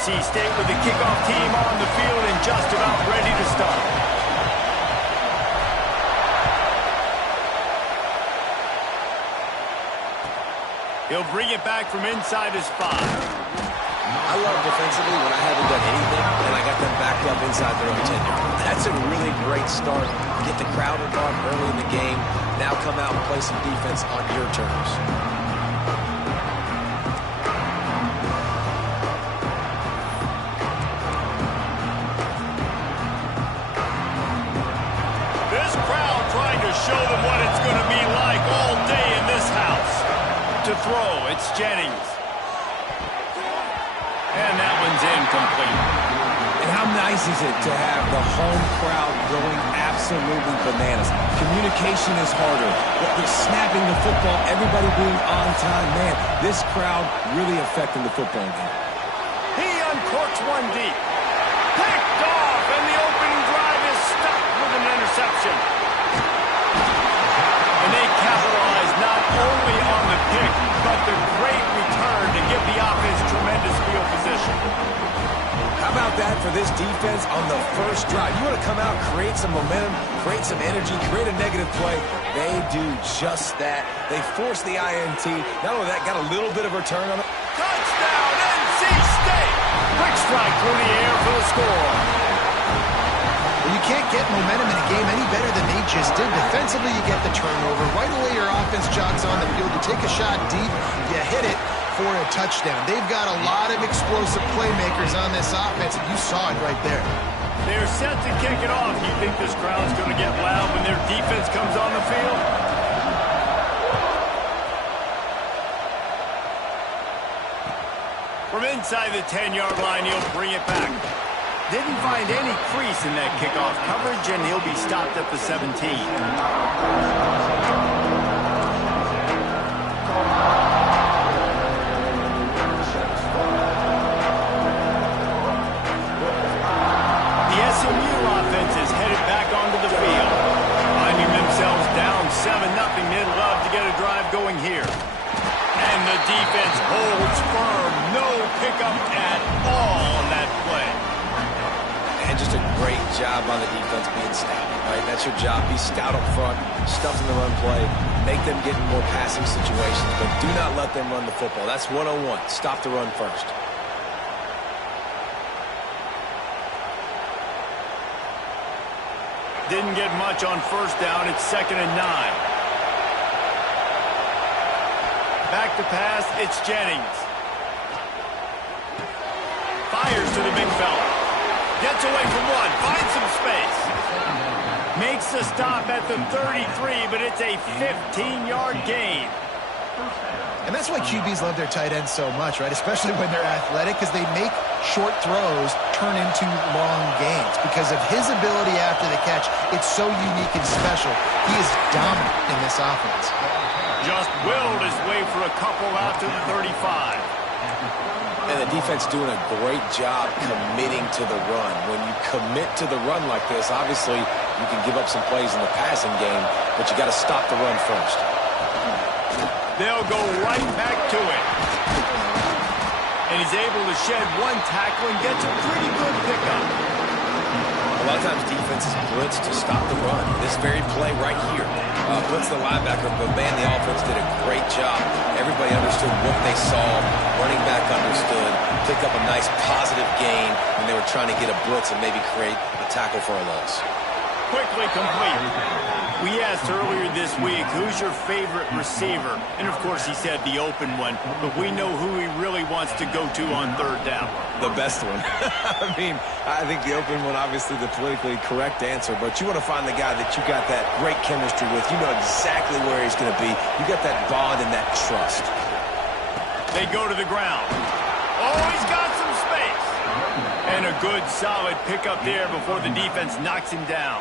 NC State with the kickoff team on the field and just about ready to start. He'll bring it back from inside his 5. I love defensively when I haven't done anything and I got them backed up inside their own 10-yard. That's a really great start. Get the crowd involved early in the game. Now come out and play some defense on your terms. This crowd trying to show them what it's going to be like all day in this house. To throw, it's Jennings. And that one's incomplete. And how nice is it to have the home crowd going absolutely bananas? Communication is harder. But they're snapping the football, everybody being on time. Man, this crowd really affecting the football game. He uncorks one deep. Picked off, and the opening drive is stopped with an interception. And they capitalize not only on the pick, but the great return to give the offense tremendous field position. How about that for this defense on the first drive? You want to come out, create some momentum, create some energy, create a negative play. They do just that. They force the INT. Not only that, got a little bit of return on it. Touchdown, NC State! Quick strike through the air for the score. Well, you can't get momentum in a game any better than they just did. Defensively, you get the turnover. Right away, your offense jogs on the field. You take a shot deep, you hit it for a touchdown. They've got a lot of explosive playmakers on this offense, and you saw it right there. They're set to kick it off. You think this crowd's going to get loud when their defense comes on the field? From inside the 10-yard line, he'll bring it back. Didn't find any crease in that kickoff coverage, and he'll be stopped at the 17. Is headed back onto the field. Finding themselves down 7-0, they'd love to get a drive going here. And the defense holds firm. No pickup at all on that play. And just a great job on the defense being stout, right? That's your job. Be stout up front, stuff in the run play, make them get in more passing situations, but do not let them run the football. That's 101. Stop the run first. Didn't get much on first down. It's 2nd and 9. Back to pass. It's Jennings. Fires to the big fella. Gets away from one. Finds some space. Makes the stop at the 33, but it's a 15-yard gain. And that's why QBs love their tight ends so much, right? Especially when they're athletic, because they make short throws turn into long gains. Because of his ability after the catch, it's so unique and special. He is dominant in this offense. Just willed his way for a couple out to the 35. And the defense doing a great job committing to the run. When you commit to the run like this, obviously you can give up some plays in the passing game, but you got to stop the run first. They'll go right back to it. And he's able to shed one tackle and gets a pretty good pickup. A lot of times defenses blitz to stop the run. This very play right here, blitz the linebacker, but man, the offense did a great job. Everybody understood what they saw. Running back understood. Pick up a nice positive gain when they were trying to get a blitz and maybe create a tackle for a loss. Quickly complete. We asked earlier this week, who's your favorite receiver? And, of course, he said the open one, but we know who he really wants to go to on third down. The best one. I mean, I think the open one, obviously the politically correct answer, but you want to find the guy that you got that great chemistry with. You know exactly where he's going to be. You got that bond and that trust. They go to the ground. Oh, he's got some space. And a good, solid pickup there before the defense knocks him down.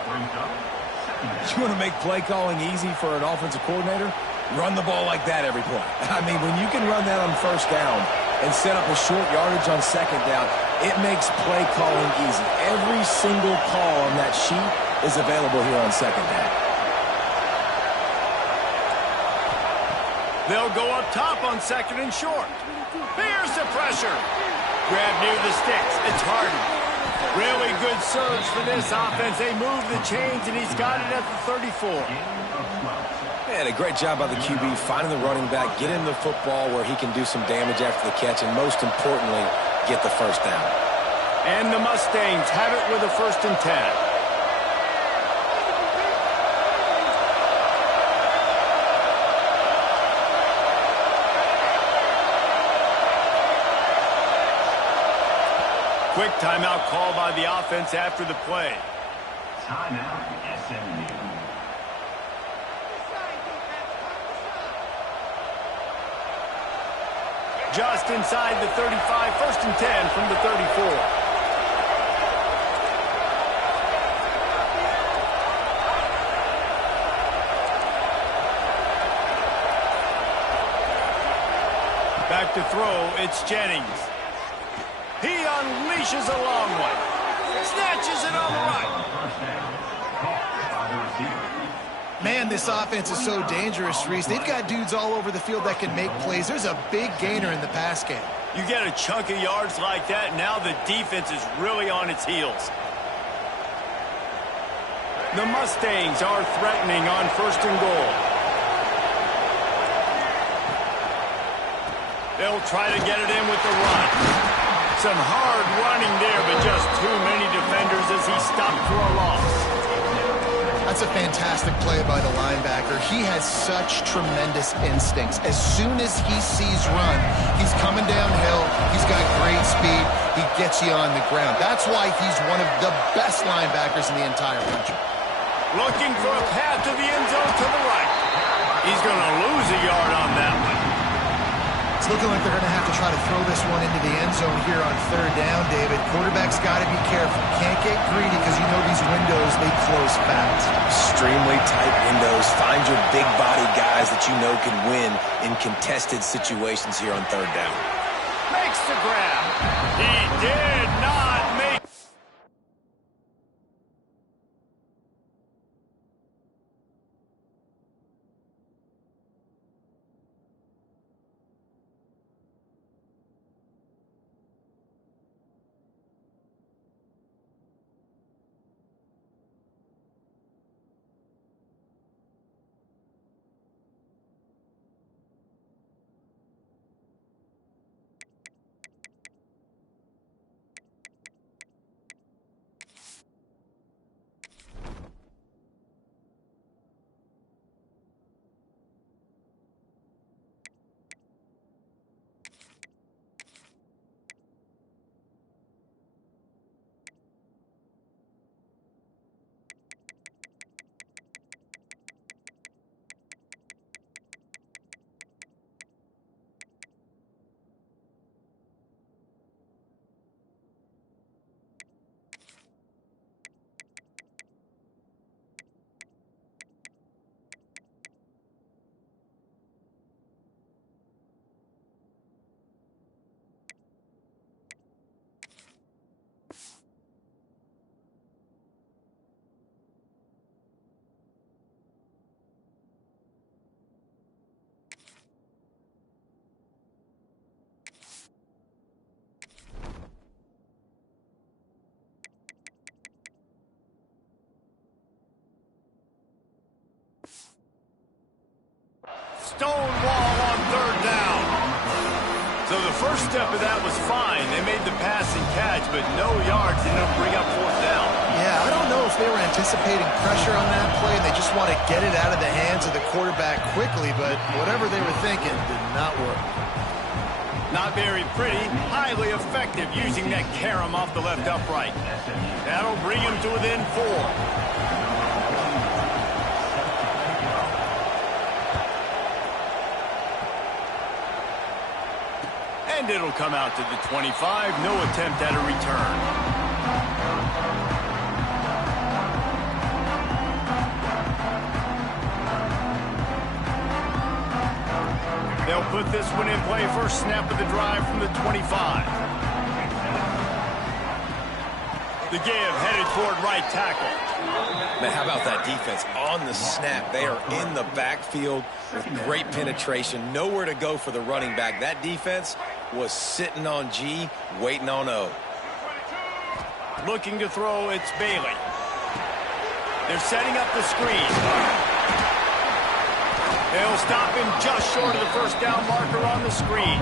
You want to make play calling easy for an offensive coordinator? Run the ball like that every play. I mean, when you can run that on first down and set up a short yardage on second down, it makes play calling easy. Every single call on that sheet is available here on second down. They'll go up top on 2nd and short. Here's the pressure. grab near the sticks. It's Harden. Really good surge for this offense. They move the chains, and he's got it at the 34. And a great job by the QB finding the running back, get him the football where he can do some damage after the catch, and most importantly, get the first down. And the Mustangs have it with a 1st and 10. Quick timeout call by the offense after the play. Timeout, SMU. Just inside the 35, 1st and 10 from the 34. Back to throw, it's Jennings. He unleashes a long one. Snatches it on the right. Man, this offense is so dangerous, Reese. They've got dudes all over the field that can make plays. There's a big gainer in the pass game. You get a chunk of yards like that, now the defense is really on its heels. The Mustangs are threatening on 1st and goal. They'll try to get it in with the run. Some hard running there, but just too many defenders as he stopped for a loss. That's a fantastic play by the linebacker. He has such tremendous instincts. As soon as he sees run, he's coming downhill. He's got great speed. He gets you on the ground. That's why he's one of the best linebackers in the entire country. Looking for a path to the end zone to the right. He's going to lose a yard on that one. It's looking like they're going to have to try to throw this one into the end zone here on 3rd down, David. Quarterback's got to be careful. Can't get greedy because you know these windows, they close fast. Extremely tight windows. Find your big body guys that you know can win in contested situations here on 3rd down. Makes the grab. He did not make. Stonewall on 3rd down. So the first step of that was fine. They made the pass and catch, but no yards. They didn't bring up 4th down. Yeah, I don't know if they were anticipating pressure on that play and they just want to get it out of the hands of the quarterback quickly, but whatever they were thinking did not work. Not very pretty, highly effective using that carom off the left upright. That'll bring him to within 4. And it'll come out to the 25. No attempt at a return. They'll put this one in play. First snap of the drive from the 25. The give headed toward right tackle. Man, how about that defense on the snap? They are in the backfield with great penetration. Nowhere to go for the running back. That defense was sitting on G, waiting on O. Looking to throw, it's Bailey. They're setting up the screen. They'll stop him just short of the first down marker on the screen.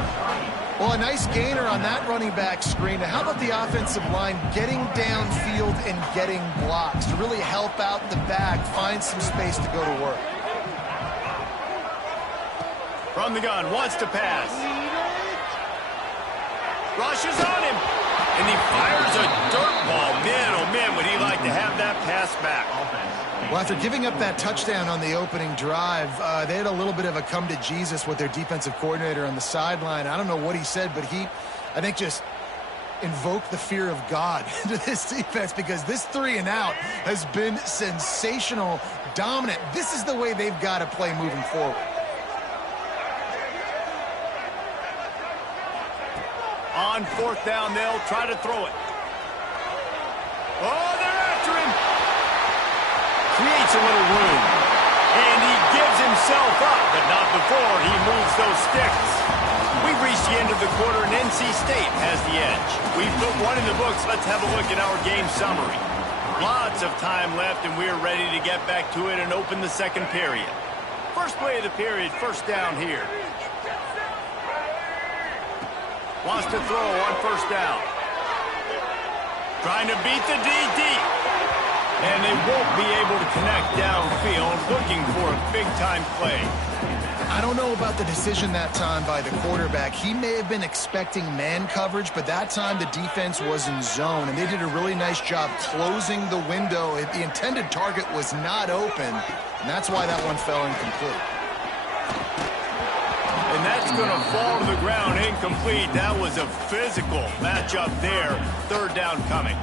Well, a nice gainer on that running back screen. Now, how about the offensive line getting downfield and getting blocks to really help out the back, find some space to go to work? From the gun, wants to pass. Rushes on him. And he fires a dirt ball. Man, oh man, would he like to have that pass back. Well, after giving up that touchdown on the opening drive, they had a little bit of a come to Jesus with their defensive coordinator on the sideline. I don't know what he said, but he, I think, just invoked the fear of God into this defense, because this 3 and out has been sensational, dominant. This is the way they've got to play moving forward. On fourth down, they'll try to throw it. Oh, they're after him. Creates a little room. And he gives himself up, but not before he moves those sticks. We've reached the end of the quarter, and NC State has the edge. We've put one in the books. Let's have a look at our game summary. Lots of time left, and we're ready to get back to it and open the second period. First play of the period, first down here. Wants to throw on first down. Trying to beat the DD. And they won't be able to connect downfield, looking for a big-time play. I don't know about the decision that time by the quarterback. He may have been expecting man coverage, but that time the defense was in zone, and they did a really nice job closing the window. The intended target was not open, and that's why that one fell incomplete. And that's going to fall to the ground incomplete. That was a physical matchup there. Third down coming.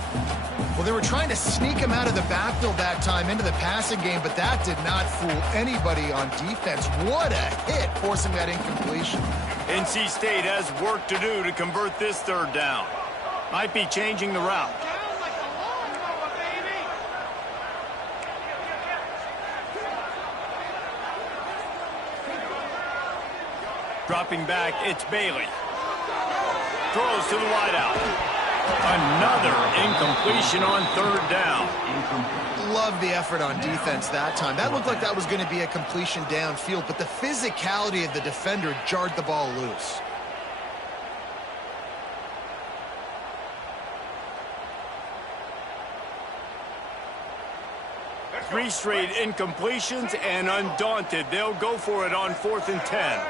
Well, they were trying to sneak him out of the backfield that time into the passing game, but that did not fool anybody on defense. What a hit, forcing that incompletion. NC State has work to do to convert this third down. Might be changing the route. Dropping back, it's Bailey. Throws to the wideout. Another incompletion on third down. Love the effort on defense that time. That looked like that was going to be a completion downfield, but the physicality of the defender jarred the ball loose. Three straight incompletions, and undaunted, they'll go for it on 4th and 10.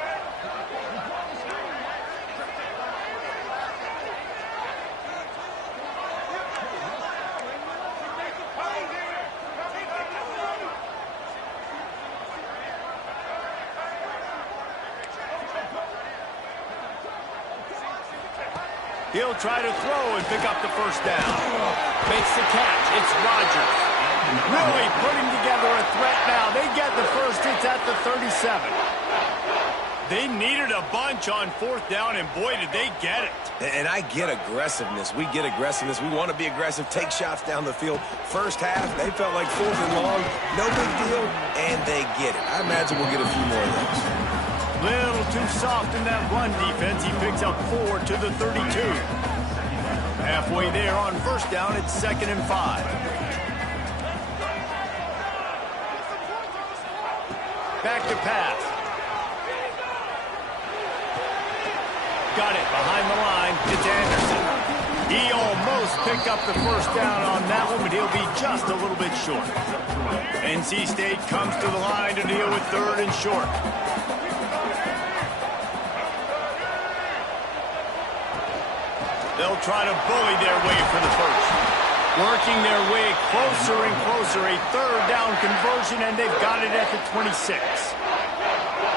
He'll try to throw and pick up the first down. Makes the catch. It's Rodgers. Really putting together a threat now. They get the first. It's at the 37. They needed a bunch on 4th down, and boy, did they get it. And I get aggressiveness. We get aggressiveness. We want to be aggressive, take shots down the field. First half, they felt like 4th and long. No big deal, and they get it. I imagine we'll get a few more of those. Little too soft in that run defense. He picks up 4 to the 32. Halfway there on first down, it's 2nd and 5. Back to pass. Got it behind the line. It's Anderson. He almost picked up the first down on that one, but he'll be just a little bit short. NC State comes to the line to deal with 3rd and short. They'll try to bully their way for the first. Working their way closer and closer. A 3rd down conversion, and they've got it at the 26.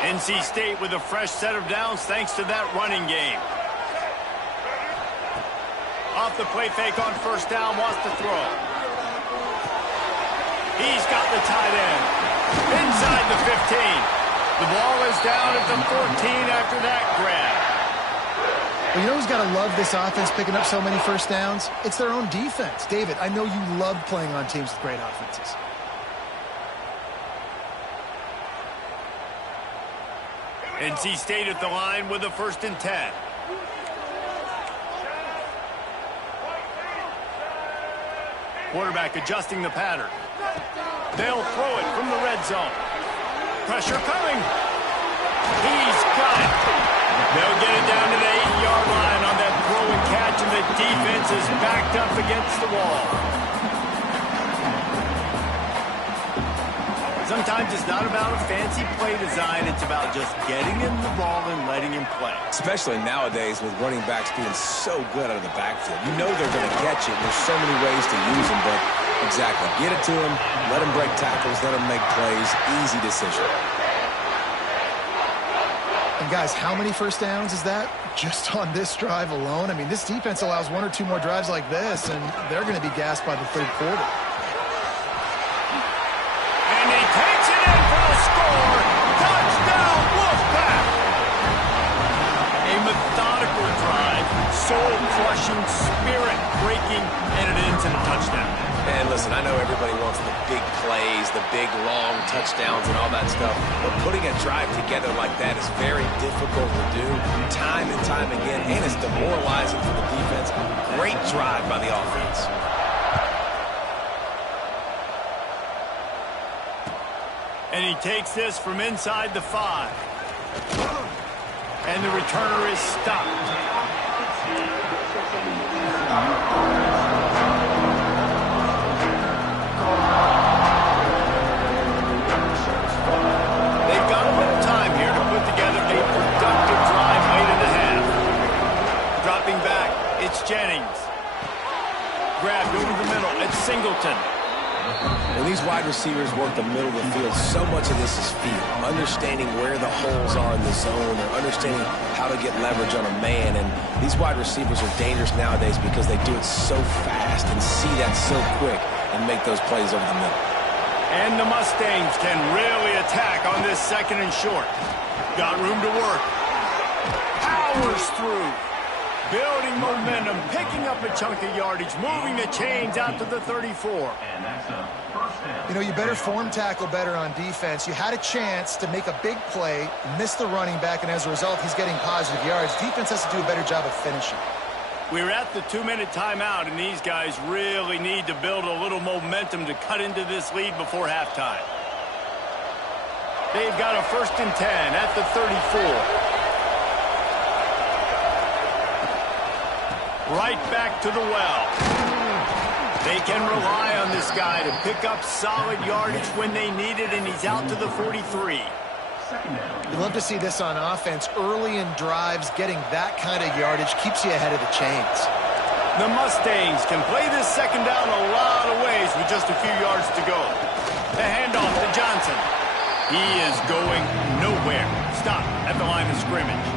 NC State with a fresh set of downs thanks to that running game. Off the play fake on first down, wants to throw. He's got the tight end. Inside the 15. The ball is down at the 14 after that grab. Well, you know who's got to love this offense picking up so many first downs? It's their own defense. David, I know you love playing on teams with great offenses. NC State at the line with a 1st and 10. Quarterback adjusting the pattern. They'll throw it from the red zone. Pressure coming. He's got it. They'll get it down to the 8-yard line on that throw and catch, and the defense is backed up against the wall. Sometimes it's not about a fancy play design. It's about just getting him the ball and letting him play. Especially nowadays with running backs being so good out of the backfield. You know they're going to catch it. There's so many ways to use them, but exactly. Get it to him, let him break tackles, let him make plays. Easy decision. And guys, how many first downs is that just on this drive alone? I mean, this defense allows 1 or 2 more drives like this, and they're going to be gassed by the third quarter. And he takes it in for the score. Touchdown, Wolfpack! A methodical drive, soul-crushing, spirit-breaking, and it ends in a touchdown. And listen, I know everybody wants the big plays, the big, long touchdowns and all that stuff, but putting a drive together like that is very difficult to do time and time again, and it's demoralizing for the defense. Great drive by the offense. And he takes this from inside the 5. And the returner is stopped. They've got a little time here to put together a productive drive late in the half. Dropping back, it's Jennings. Grabbed over the middle, it's Singleton. When these wide receivers work the middle of the field, so much of this is feel. Understanding where the holes are in the zone, or understanding how to get leverage on a man. And these wide receivers are dangerous nowadays because they do it so fast and see that so quick and make those plays over the middle. And the Mustangs can really attack on this 2nd and short. Got room to work. Powers through. Building momentum, picking up a chunk of yardage, moving the chains out to the 34. And that's a first down. You know, you better form tackle better on defense. You had a chance to make a big play, miss the running back, and as a result, he's getting positive yards. Defense has to do a better job of finishing. We're at the 2-minute timeout, and these guys really need to build a little momentum to cut into this lead before halftime. They've got a 1st and 10 at the 34. Right back to the well. They can rely on this guy to pick up solid yardage when they need it, and he's out to the 43. You love to see this on offense. Early in drives, getting that kind of yardage keeps you ahead of the chains. The Mustangs can play this 2nd down a lot of ways with just a few yards to go. The handoff to Johnson. He is going nowhere. Stop at the line of scrimmage.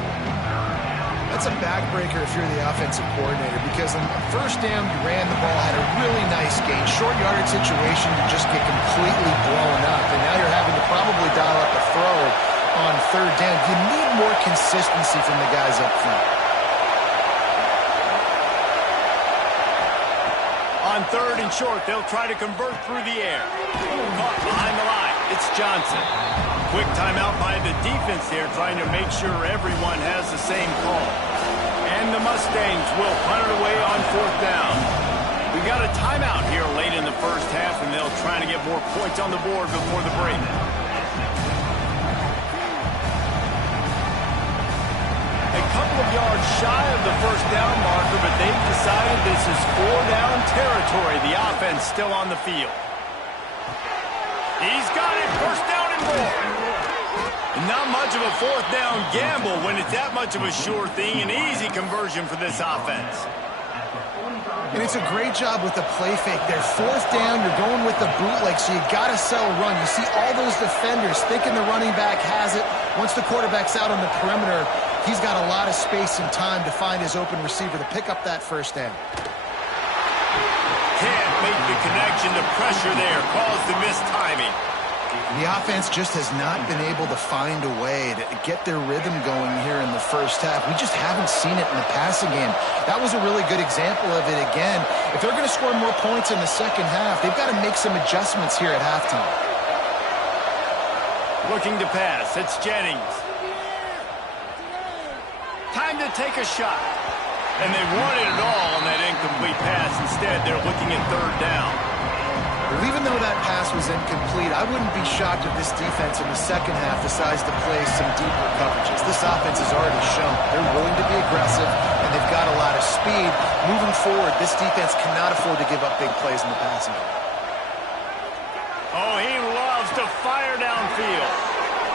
That's a backbreaker if you're the offensive coordinator, because on 1st down, you ran the ball, had a really nice gain. Short yardage situation, you just get completely blown up, and now you're having to probably dial up a throw on 3rd down. You need more consistency from the guys up front. On 3rd and short, they'll try to convert through the air. Caught behind the line. It's Johnson. Quick timeout by the defense here, trying to make sure everyone has the same call. And the Mustangs will punt it away on 4th down. We've got a timeout here late in the 1st half, and they'll try to get more points on the board before the break. A couple of yards shy of the 1st down marker, but they've decided this is 4-down territory. The offense still on the field. He's got it. 1st down and more. Not much of a 4th down gamble when it's that much of a sure thing. An easy conversion for this offense. And it's a great job with the play fake there. 4th down, you're going with the bootleg, so you got to sell a run. You see all those defenders thinking the running back has it. Once the quarterback's out on the perimeter, he's got a lot of space and time to find his open receiver to pick up that 1st down. Can't make the connection. The pressure there caused the missed timing. The offense just has not been able to find a way to get their rhythm going here in the 1st half. We just haven't seen it in the passing game. That was a really good example of it again. If they're going to score more points in the 2nd half, they've got to make some adjustments here at halftime. Looking to pass. It's Jennings. Time to take a shot. And they wanted it all on that incomplete incomplete pass. Instead, they're looking at third down. Well, even though that pass was incomplete, I wouldn't be shocked if this defense in the second half decides to play some deeper coverages. This offense has already shown they're willing to be aggressive, and they've got a lot of speed. Moving forward, this defense cannot afford to give up big plays in the passing game. Oh, he loves to fire downfield.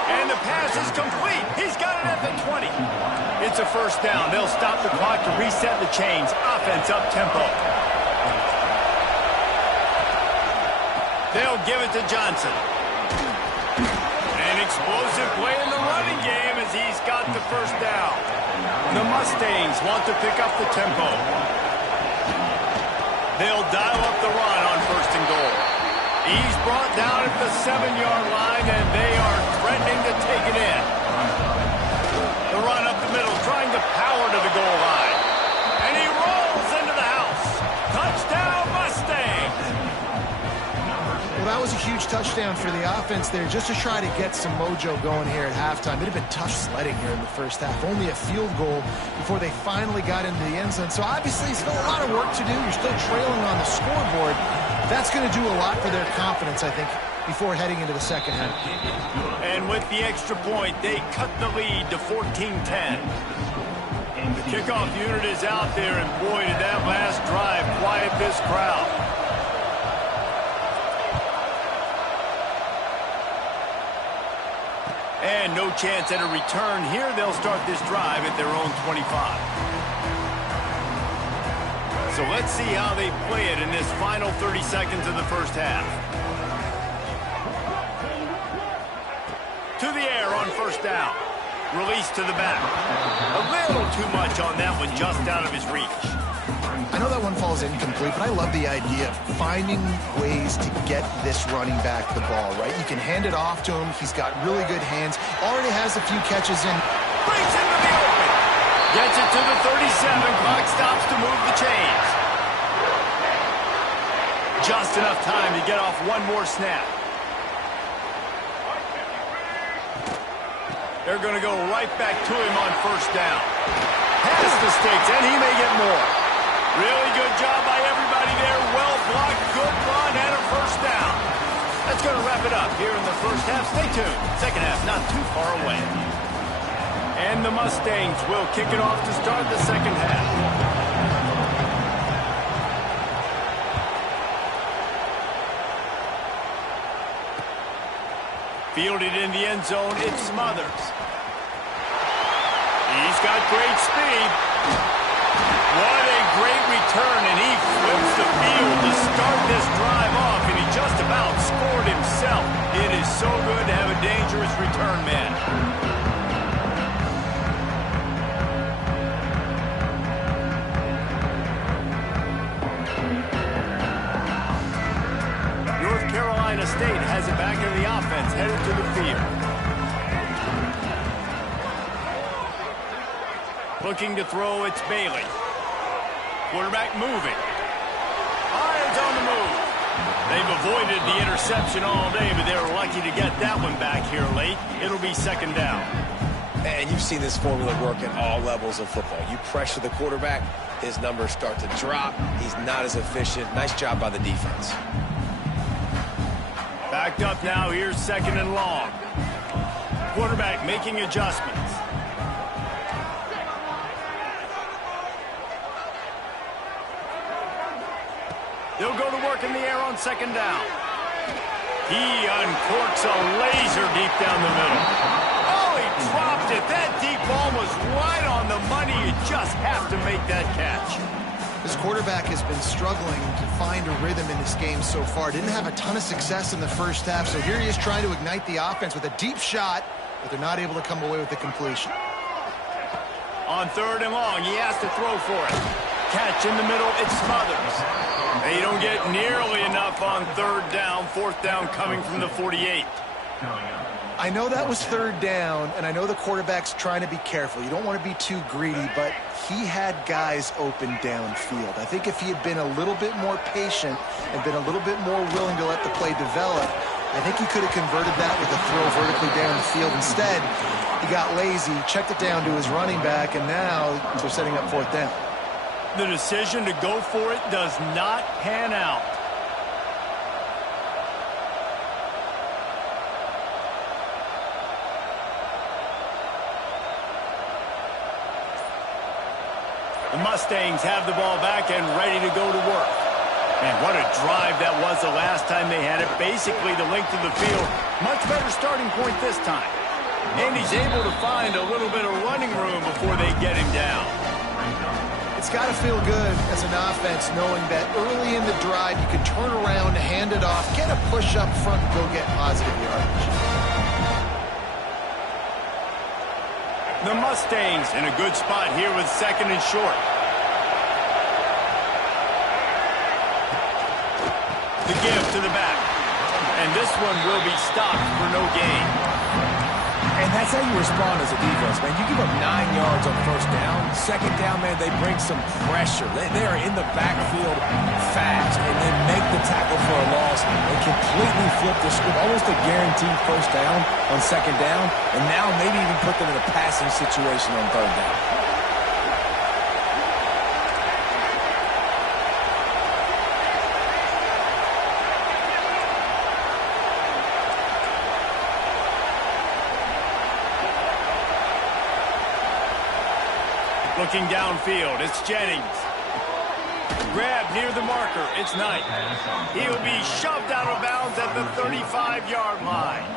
And the pass is complete. He's got it at the 20. It's a first down. They'll stop the clock to reset the chains. Offense up tempo. They'll give it to Johnson. An explosive play in the running game as he's got the first down. The Mustangs want to pick up the tempo. They'll dial up the run on first and goal. He's brought down at the 7-yard line, and they are threatening to take it in. The run up the middle, trying to power to the goal line. And he rolls into the house. Touchdown, Mustangs! Well, that was a huge touchdown for the offense there, just to try to get some mojo going here at halftime. It'd have been tough sledding here in the first half. Only a field goal before they finally got into the end zone. So obviously, still a lot of work to do. You're still trailing on the scoreboard. That's going to do a lot for their confidence, I think, before heading into the second half. And with the extra point, they cut the lead to 14-10. The kickoff unit is out there, and boy, did that last drive quiet this crowd. And no chance at a return here. They'll start this drive at their own 25. So let's see how they play it in this final 30 seconds of the first half. To the air on first down. Release to the back. A little too much on that one, just out of his reach. I know that one falls incomplete, but I love the idea of finding ways to get this running back the ball, right? You can hand it off to him. He's got really good hands. Already has a few catches in. Brings him to the open. Gets it to the 37. Clock stops to move the chains. Just enough time to get off one more snap. They're going to go right back to him on first down. Past the sticks, and he may get more. Really good job by everybody there. Well blocked, good run, and a first down. That's going to wrap it up here in the first half. Stay tuned. Second half not too far away. And the Mustangs will kick it off to start the second half. Fielded in the end zone, it's Smothers. He's got great speed. What a great return, and he flips the field to start this drive off, and he just about scored himself. It is so good to have a dangerous return man. North Carolina State has it back in the offense, headed to the field. Looking to throw, it's Bailey. Quarterback moving. Irons on the move. They've avoided the interception all day, but they were lucky to get that one back here late. It'll be second down. And you've seen this formula work at all levels of football. You pressure the quarterback, his numbers start to drop. He's not as efficient. Nice job by the defense. Backed up now, here's second and long. Quarterback making adjustments. They'll go to work in the air on second down. He uncorks a laser deep down the middle. Oh, he dropped it. That deep ball was right on the money. You just have to make that catch. This quarterback has been struggling to find a rhythm in this game so far. Didn't have a ton of success in the first half, so here he is trying to ignite the offense with a deep shot, but they're not able to come away with the completion. On third and long, he has to throw for it. Catch in the middle, it's Smothers. They don't get nearly enough on third down. Fourth down coming from the 48. I know that was third down, and I know the quarterback's trying to be careful. You don't want to be too greedy, but he had guys open downfield. I think if he had been a little bit more patient and been a little bit more willing to let the play develop, I think he could have converted that with a throw vertically down the field. Instead, he got lazy, checked it down to his running back, and now they're setting up fourth down. The decision to go for it does not pan out. The Mustangs have the ball back and ready to go to work. And what a drive that was the last time they had it. Basically the length of the field. Much better starting point this time. And he's able to find a little bit of running room before they get him down. It's got to feel good as an offense knowing that early in the drive you can turn around, hand it off, get a push up front, and go get positive yardage. The Mustangs in a good spot here with second and short. The give to the back. And this one will be stopped for no gain. And that's how you respond as a defense, man. You give up 9 yards on first down. Second down, man, they bring some pressure. They are in the backfield fast, and they make the tackle for a loss. They completely flip the script, almost a guaranteed first down on second down, and now maybe even put them in a passing situation on third down. Looking downfield, it's Jennings. Grab near the marker, it's Knight. He'll be shoved out of bounds at the 35-yard line.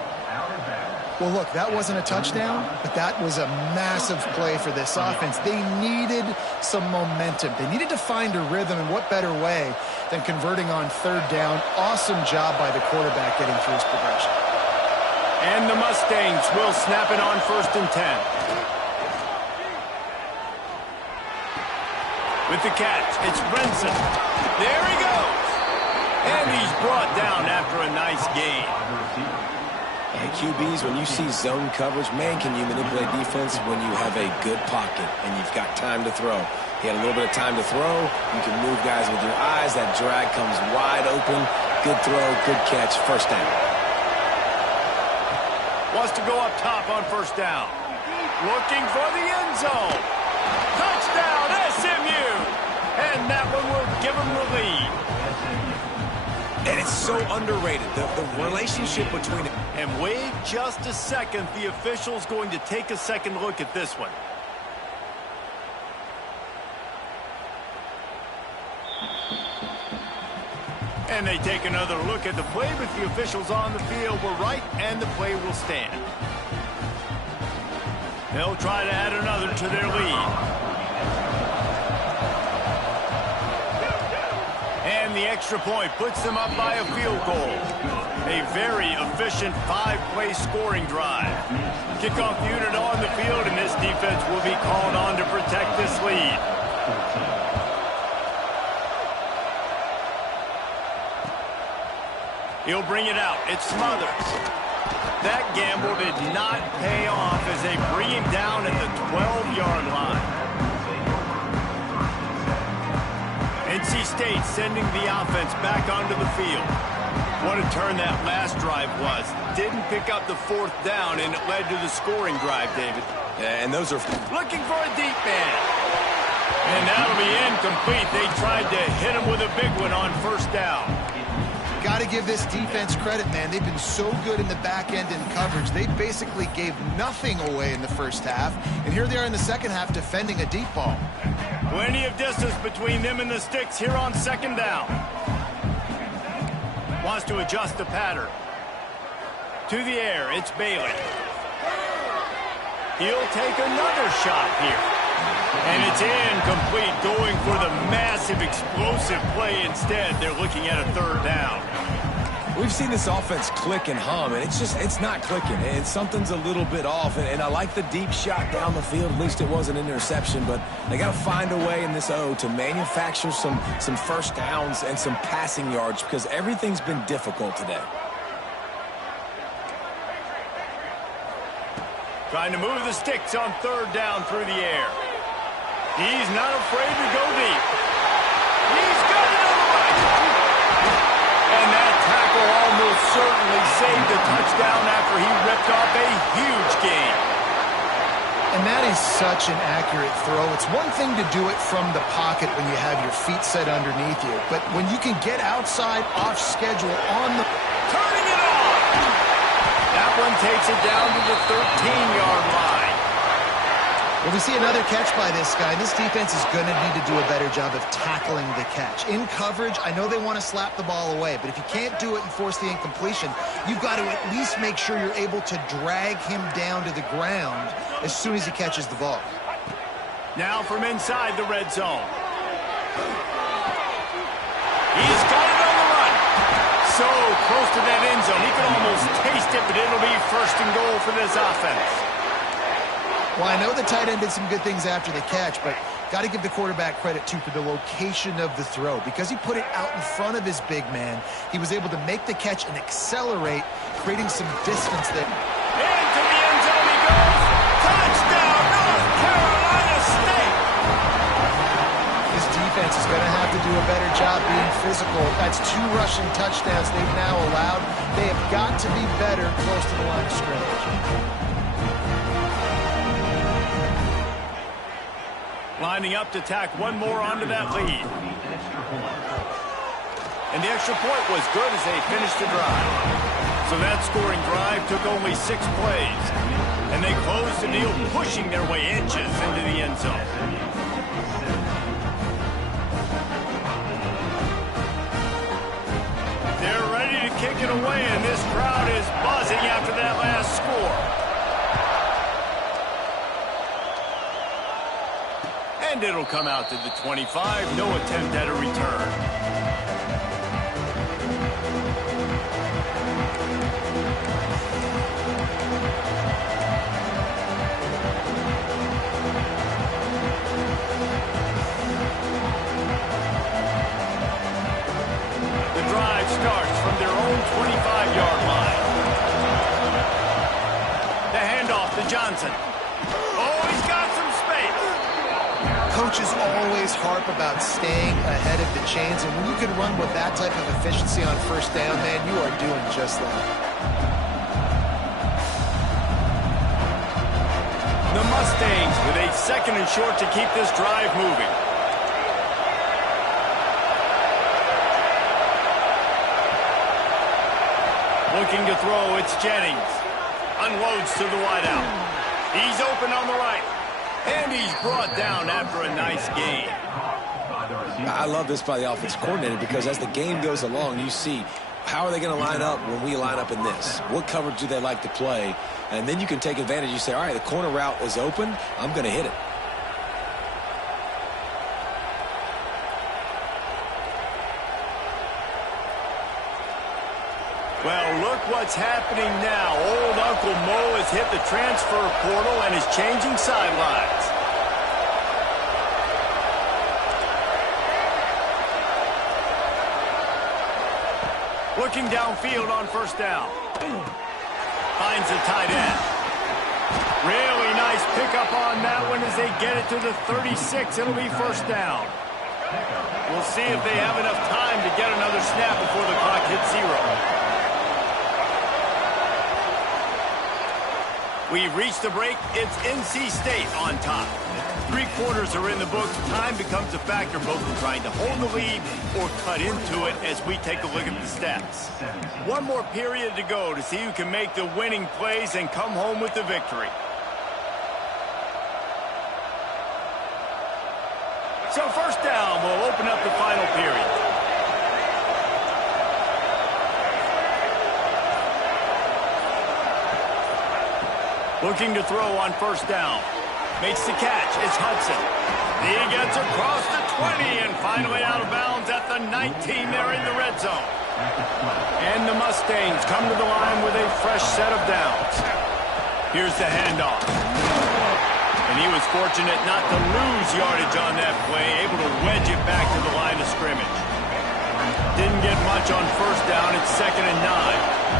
Well, look, that wasn't a touchdown, but that was a massive play for this offense. They needed some momentum. They needed to find a rhythm, and what better way than converting on third down. Awesome job by the quarterback getting through his progression. And the Mustangs will snap it on 1st and 10. With the catch, it's Brinson. There he goes. And he's brought down after a nice gain. Hey, QBs, when you see zone coverage, man, can you manipulate defense when you have a good pocket and you've got time to throw. He had a little bit of time to throw. You can move guys with your eyes. That drag comes wide open. Good throw, good catch, first down. Wants to go up top on first down. Looking for the end zone. Touchdown, SMU! And that one will give them the lead. And it's so underrated, the relationship between it. And wait just a second. The official's going to take a second look at this one. And they take another look at the play, but the officials on the field were right, and the play will stand. They'll try to add another to their lead. And the extra point puts them up by a field goal. A very efficient 5-play scoring drive. Kickoff unit on the field, and this defense will be called on to protect this lead. He'll bring it out. It's Smothers. That gamble did not pay off as they bring him down at the 12-yard line. NC State sending the offense back onto the field. What a turn that last drive was. Didn't pick up the 4th down, and it led to the scoring drive, David. Yeah, and those are looking for a deep man. And that'll be incomplete. They tried to hit him with a big one on first down. Got to give this defense credit, man. They've been so good in the back end in coverage. They basically gave nothing away in the first half, and here they are in the second half defending a deep ball. Plenty of distance between them and the sticks here on second down. Wants to adjust the pattern. To the air, it's Bailey. He'll take another shot here. And it's incomplete, going for the massive explosive play instead. They're looking at a third down. We've seen this offense click and hum, and it's not clicking. And something's a little bit off, and I like the deep shot down the field. At least it was an interception, but they got to find a way in this O to manufacture some first downs and some passing yards because everything's been difficult today. Trying to move the sticks on third down through the air. He's not afraid to go deep. He's got it on the right. And that tackle almost certainly saved a touchdown after he ripped off a huge gain. And And that is such an accurate throw. It's one thing to do it from the pocket when you have your feet set underneath you, but when you can get outside, off schedule, on the... Turning it on! That one takes it down to the 13-yard line. Well, we see another catch by this guy. This defense is going to need to do a better job of tackling the catch. In coverage, I know they want to slap the ball away, but if you can't do it and force the incompletion, you've got to at least make sure you're able to drag him down to the ground as soon as he catches the ball. Now from inside the red zone. He's got it on the run. So close to that end zone. He can almost taste it, but it'll be first and goal for this offense. Well, I know the tight end did some good things after the catch, but got to give the quarterback credit, too, for the location of the throw. Because he put it out in front of his big man, he was able to make the catch and accelerate, creating some distance there. Into the end zone he goes. Touchdown, North Carolina State. This defense is going to have to do a better job being physical. That's 2 rushing touchdowns they've now allowed. They have got to be better close to the line of scrimmage. Lining up to tack one more onto that lead. And the extra point was good as they finished the drive. So that scoring drive took only 6 plays. And they closed the deal, pushing their way inches into the end zone. They're ready to kick it away, and this crowd is buzzing after that last score. And it'll come out to the 25. No attempt at a return. The drive starts from their own 25-yard line. The handoff to Johnson. Oh, he's got some space. Coaches always harp about staying ahead of the chains, and when you can run with that type of efficiency on first down, man, you are doing just that. The Mustangs with a 2nd and short to keep this drive moving. Looking to throw, it's Jennings. Unloads to the wideout. He's open on the right. And he's brought down after a nice gain. I love this by the offensive coordinator because as the game goes along, you see how are they going to line up when we line up in this? What coverage do they like to play? And then you can take advantage. You say, all right, the corner route is open. I'm going to hit it. Well, look what's happening now. Old Uncle Mo has hit the transfer portal and is changing sidelines. Looking downfield on first down. Finds the tight end. Really nice pickup on that one as they get it to the 36. It'll be first down. We'll see if they have enough time to get another snap before the clock hits 0. We've reached the break. It's NC State on top. 3 quarters are in the books. Time becomes a factor both in trying to hold the lead or cut into it as we take a look at the stats. 1 more period to go to see who can make the winning plays and come home with the victory. So first down will open up the final period. Looking to throw on first down. Makes the catch. It's Hudson. He gets across the 20 and finally out of bounds at the 19 there in the red zone. And the Mustangs come to the line with a fresh set of downs. Here's the handoff. And he was fortunate not to lose yardage on that play, able to wedge it back to the line of scrimmage. Didn't get much on first down. It's 2nd and 9.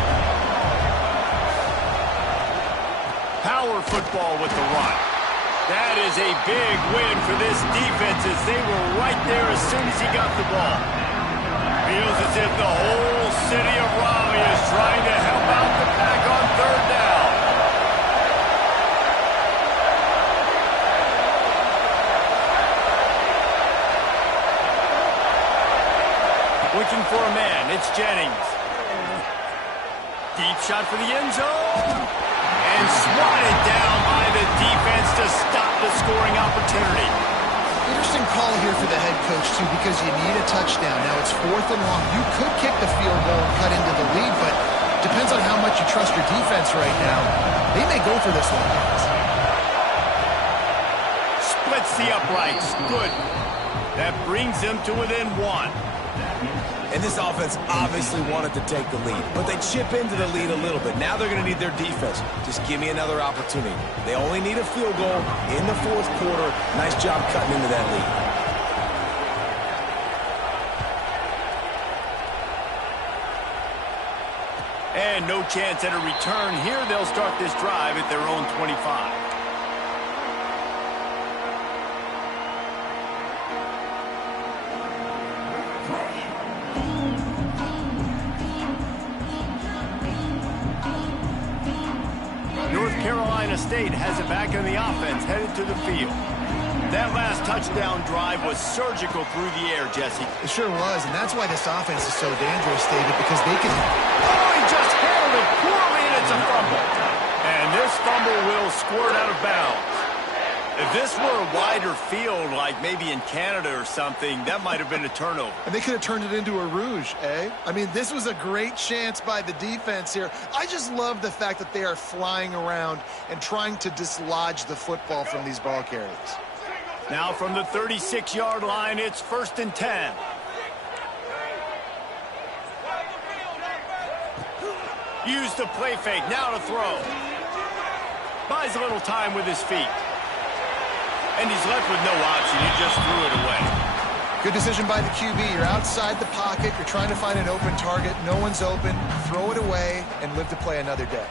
Power football with the run. That is a big win for this defense as they were right there as soon as he got the ball. Feels as if the whole city of Raleigh is trying to help out the pack on 3rd down. Looking for a man. It's Jennings. Deep shot for the end zone. And swatted down by the defense to stop the scoring opportunity. Interesting call here for the head coach, too, because you need a touchdown. Now it's 4th and long. You could kick the field goal and cut into the lead, but depends on how much you trust your defense right now. They may go for this one. Splits the uprights. Good. That brings them to within 1. And this offense obviously wanted to take the lead, but they chip into the lead a little bit. Now they're going to need their defense. Just give me another opportunity. They only need a field goal in the 4th quarter. Nice job cutting into that lead. And no chance at a return here. They'll start this drive at their own 25. North Carolina State has it back in the offense, headed to the field. That last touchdown drive was surgical through the air, Jesse. It sure was, and that's why this offense is so dangerous, David, because they can... Oh, he just handled it poorly, and it's a fumble. And this fumble will squirt out of bounds. If this were a wider field, like maybe in Canada or something, that might have been a turnover. And they could have turned it into a rouge, eh? I mean, this was a great chance by the defense here. I just love the fact that they are flying around and trying to dislodge the football from these ball carriers. Now from the 36-yard line, it's 1st and 10. Use the play fake, now to throw. Buys a little time with his feet. And he's left with no option. He just threw it away. Good decision by the QB. You're outside the pocket. You're trying to find an open target. No one's open. Throw it away and live to play another day.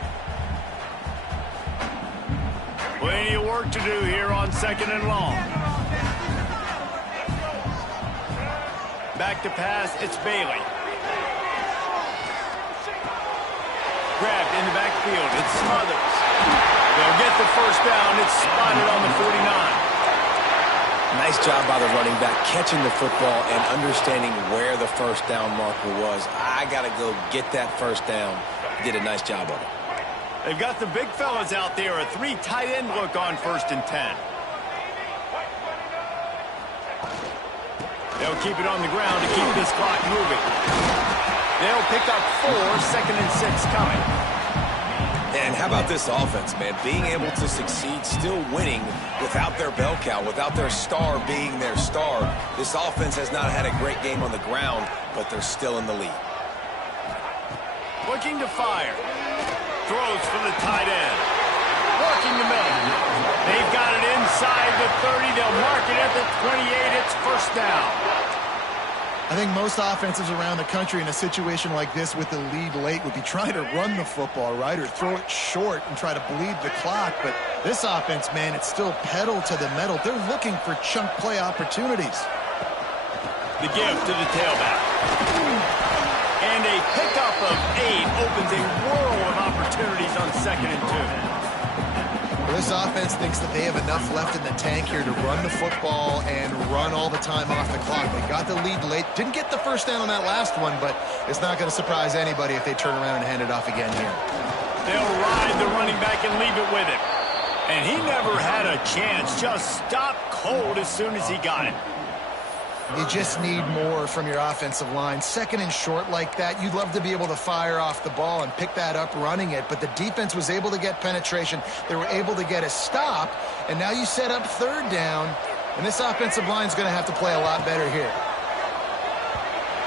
Plenty of work to do here on 2nd and long. Back to pass, it's Bailey. Grabbed in the backfield, it's Smothers. They'll get the first down, it's spotted on the 49. Nice job by the running back, catching the football and understanding where the first down marker was. I got to go get that first down. He did a nice job of it. They've got the big fellas out there, a 3 tight end look on 1st and 10. They'll keep it on the ground to keep this clock moving. They'll pick up 4, 2nd and 6 coming. And how about this offense, man? Being able to succeed, still winning without their bell cow, without their star being their star. This offense has not had a great game on the ground, but they're still in the lead. Looking to fire. Throws for the tight end. Working the middle. They've got it inside the 30. They'll mark it at the 28. It's 1st down. I think most offenses around the country in a situation like this with the lead late would be trying to run the football, right, or throw it short and try to bleed the clock. But this offense, man, it's still pedal to the metal. They're looking for chunk play opportunities. The give to the tailback. And a pickup of 8 opens a world of opportunities on 2nd and 2. Well, this offense thinks that they have enough left in the tank here to run the football and run all the time off the clock. They got the lead late. Didn't get the first down on that last one, but it's not going to surprise anybody if they turn around and hand it off again here. They'll ride the running back and leave it with him. And he never had a chance. Just stopped cold as soon as he got it. You just need more from your offensive line. 2nd and short like that, you'd love to be able to fire off the ball and pick that up running it, but the defense was able to get penetration. They were able to get a stop, and now you set up 3rd down, and this offensive line is going to have to play a lot better here.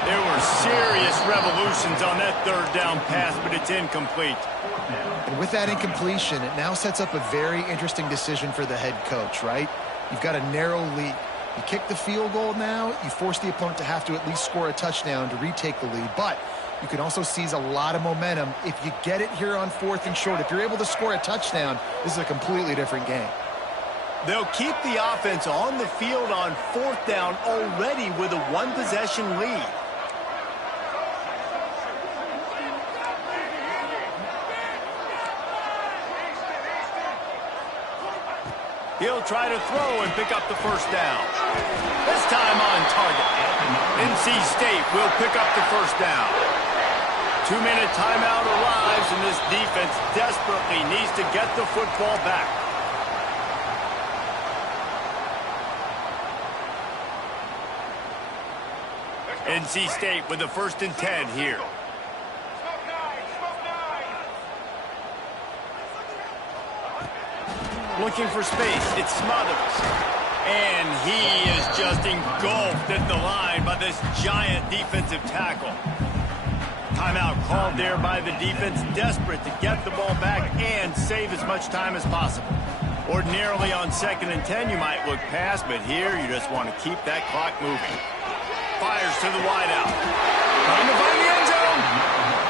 There were serious revolutions on that 3rd down pass, but it's incomplete. And with that incompletion, it now sets up a very interesting decision for the head coach, right? You've got a narrow lead. You kick the field goal now, you force the opponent to have to at least score a touchdown to retake the lead. But you can also seize a lot of momentum if you get it here on 4th and short. If you're able to score a touchdown, this is a completely different game. They'll keep the offense on the field on 4th down already with a 1-possession lead. He'll try to throw and pick up the first down. This time on target. NC State will pick up the first down. 2-minute timeout arrives, and this defense desperately needs to get the football back. NC State with the 1st and 10 here. Looking for space. It's Smothers. And he is just engulfed at the line by this giant defensive tackle. Timeout called there by the defense, desperate to get the ball back and save as much time as possible. Ordinarily on 2nd and 10, you might look past, but here you just want to keep that clock moving. Fires to the wideout. Trying to find the end zone.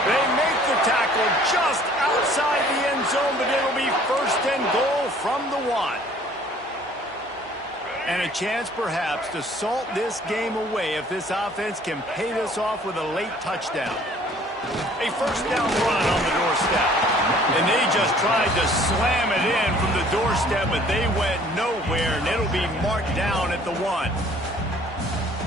They make the tackle just outside the end zone, but it'll be 1st and goal from the 1. And a chance perhaps to salt this game away if this offense can pay this off with a late touchdown. A 1st down run on the doorstep. And they just tried to slam it in from the doorstep, but they went nowhere, and it'll be marked down at the 1.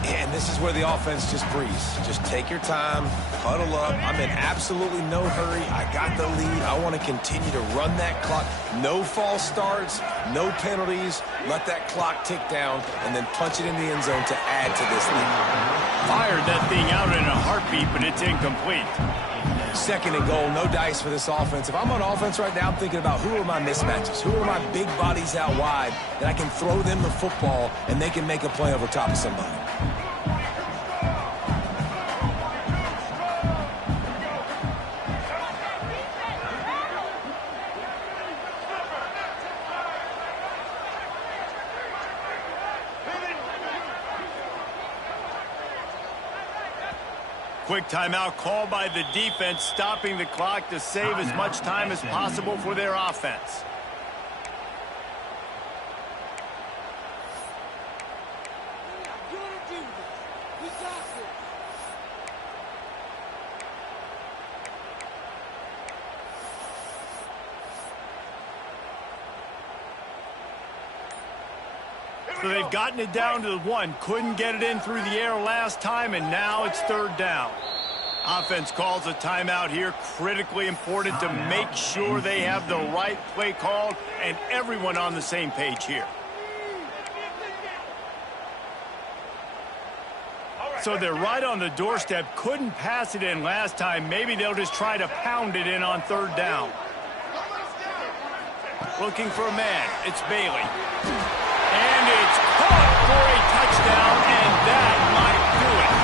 And this is where the offense just breathes. Just take your time, huddle up. I'm in absolutely no hurry. I got the lead. I want to continue to run that clock. No false starts, no penalties. Let that clock tick down, and then punch it in the end zone to add to this lead. Fired that thing out in a heartbeat, but it's incomplete. 2nd and goal, no dice for this offense. If I'm on offense right now, I'm thinking about who are my mismatches? Who are my big bodies out wide that I can throw them the football and they can make a play over top of somebody. Quick timeout called by the defense, stopping the clock to save as much time as possible for their offense. So they've gotten it down to the 1. Couldn't get it in through the air last time, and now it's 3rd down. Offense calls a timeout here. Critically important to make sure they have the right play called and everyone on the same page here. So they're right on the doorstep. Couldn't pass it in last time. Maybe they'll just try to pound it in on 3rd down. Looking for a man. It's Bailey. And it's caught for a touchdown, and that might do it.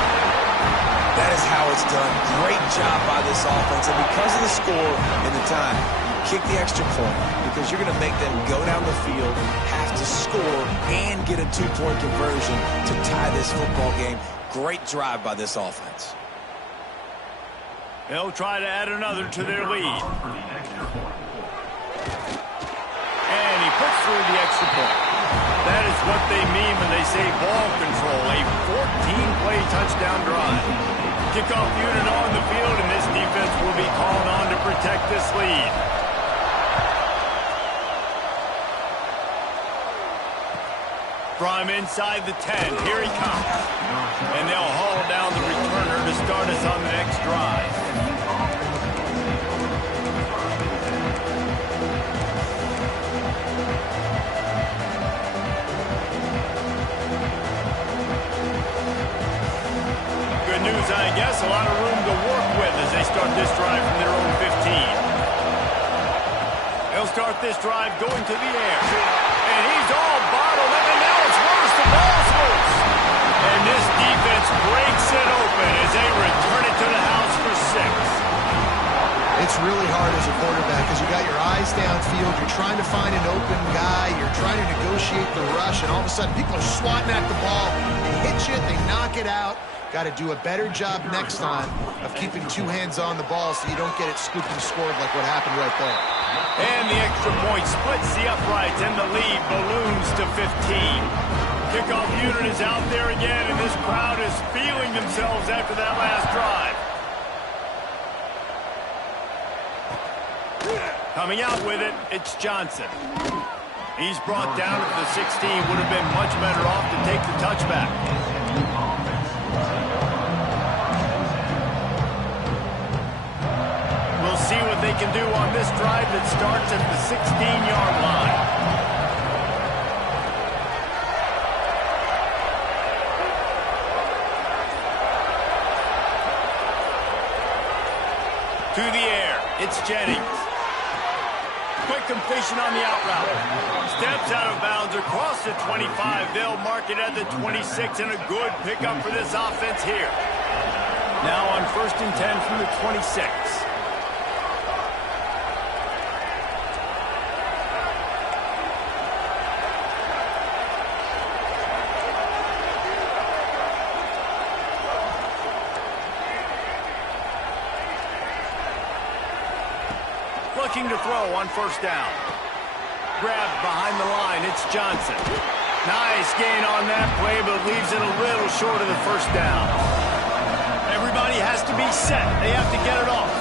That is how it's done. Great job by this offense. And because of the score and the time, kick the extra point because you're going to make them go down the field, have to score, and get a 2-point conversion to tie this football game. Great drive by this offense. They'll try to add another to their lead. And he puts through the extra point. That is what they mean when they say ball control, a 14-play touchdown drive. Kickoff unit on the field, and this defense will be called on to protect this lead. From inside the 10, here he comes. And they'll haul down the returner to start us on the next drive. I guess a lot of room to work with as they start this drive from their own 15. They'll start this drive going to the air. And he's all bottled up, and now it's worse. The ball's loose. And this defense breaks it open as they return it to the house for 6. It's really hard as a quarterback because you got your eyes downfield. You're trying to find an open guy. You're trying to negotiate the rush, and all of a sudden people are swatting at the ball. They hit you. They knock it out. Got to do a better job next time of keeping 2 hands on the ball so you don't get it scooped and scored like what happened right there. And the extra point splits the uprights, and the lead balloons to 15. Kickoff unit is out there again, and this crowd is feeling themselves after that last drive. Coming out with it, it's Johnson. He's brought down at the 16. Would have been much better off to take the touchback. drive that starts at the 16-yard line. To the air, it's Jennings. Quick completion on the out route. Steps out of bounds across the 25. They'll mark it at the 26, and a good pickup for this offense here. Now on 1st and 10 from the 26. Looking to throw on 1st down. Grabbed behind the line, it's Johnson. Nice gain on that play, but leaves it a little short of the 1st down. Everybody has to be set. They have to get it off.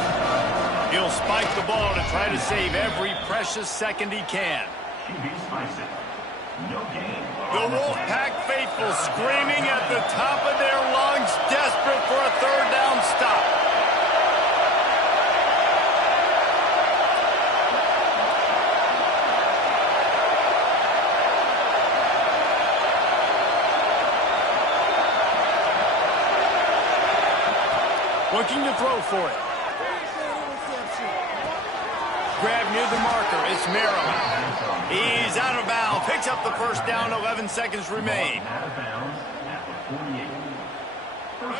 He'll spike the ball to try to save every precious second he can. No gain. The Wolfpack faithful screaming at the top of their lungs, desperate for a 3rd down stop. Looking to throw for it. Grab near the marker. It's Merrill. He's out of bounds. Picks up the 1st down. 11 seconds remain.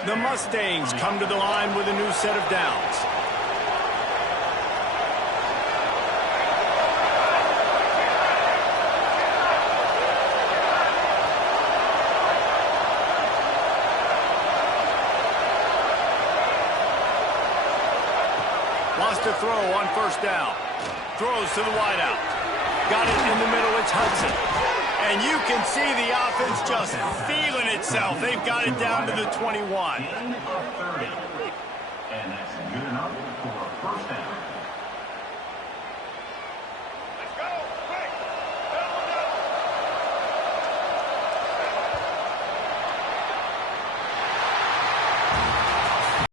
The Mustangs come to the line with a new set of downs. Wants to throw on 1st down. Throws to the wideout. Got it in the middle. It's Hudson. And you can see the offense just feeling itself. They've got it down to the 21. And that's good enough for a 1st down.